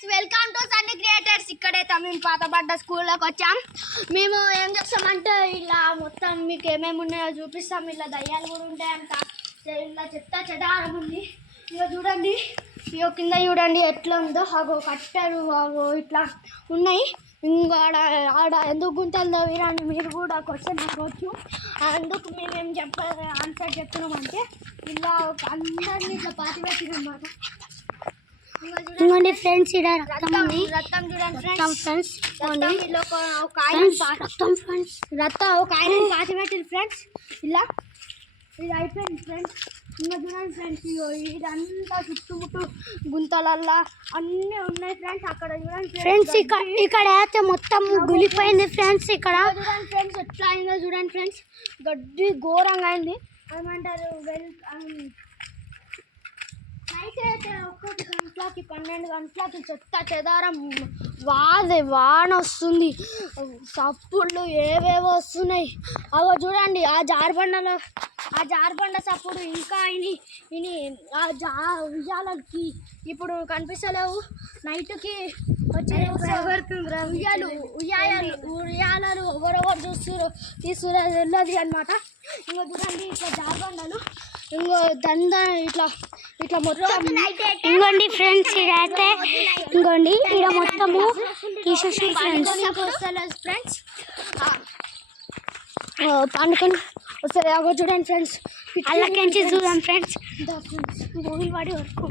Friends, welcome to Sunny creators. ఇక్కడైతే మేము పాతబడ్డ స్కూల్లోకి వచ్చాం. మేము ఏం చేస్తామంటే ఇలా మొత్తం మీకు ఏమేమి ఉన్నాయో చూపిస్తాం. ఇలా దయ్యాలు కూడా ఉంటాయంట, ఇలా చెత్త చెదారం ఉంది. ఇక చూడండి, ఇక కింద చూడండి ఎట్లా ఉందో. అగో కట్టరు, అగో ఇట్లా ఉన్నాయి. ఇంకా ఆడ ఎందుకు గుంతలు వీరని మీరు కూడా క్వశ్చన్ అడగవచ్చు. అందుకు మేమేం ఆన్సర్ చెప్తున్నామంటే ఇలా అందరినీ ఇట్లా పాతి పెట్టినమాట. ఇంకోండి ఫ్రెండ్స్, ఇక్కడ రక్తం చూడండి ఫ్రెండ్స్. రక్తం ఒక ఆయన పాతి పెట్టింది ఫ్రెండ్స్. ఇలా ఇది అయిపోయింది ఫ్రెండ్స్. ఇంకా చూడండి ఫ్రెండ్స్, ఇదంతా చుట్టుముట్టు గుంతలల్లా అన్నీ ఉన్నాయి ఫ్రెండ్స్. అక్కడ చూడండి ఫ్రెండ్స్, ఇక్కడ అయితే మొత్తం గులిపోయింది ఫ్రెండ్స్. ఇక్కడ చూడండి ఫ్రెండ్స్ ఎట్లా అయిందో చూడండి ఫ్రెండ్స్. గడ్డి ఘోరంగా అయింది. ఏమంటారు, నైట్ అయితే 1 గంటలకి 12 గంటలకి చెత్త చెదారం వాన వస్తుంది, సప్పుళ్ళు ఏవేవో వస్తున్నాయి. అవో చూడండి, ఆ జారబండ సప్పుడు ఇంకా ఇని ఉయ్యాలకి ఇప్పుడు కనిపిస్తలేవు. నైట్కి వచ్చే ఉయ్యాలలు ఎవరెవరు తీసుకురా వెళ్ళదు అనమాట. ఇంకో చూడండి ఇట్లా జారబండలు, ఇంకో దండ ఇట్లా మొత్తం. ఇంకోండి ఫ్రెండ్స్, ఇదైతే ఇంకోండి ఇక్కడ మొత్తము తీసేసి ఫ్రెండ్స్ పండుకొని వస్తుంది. అగో చూడండి ఫ్రెండ్స్, అల్లకించి చూద్దాం ఫ్రెండ్స్. మూవీ పడి వరకు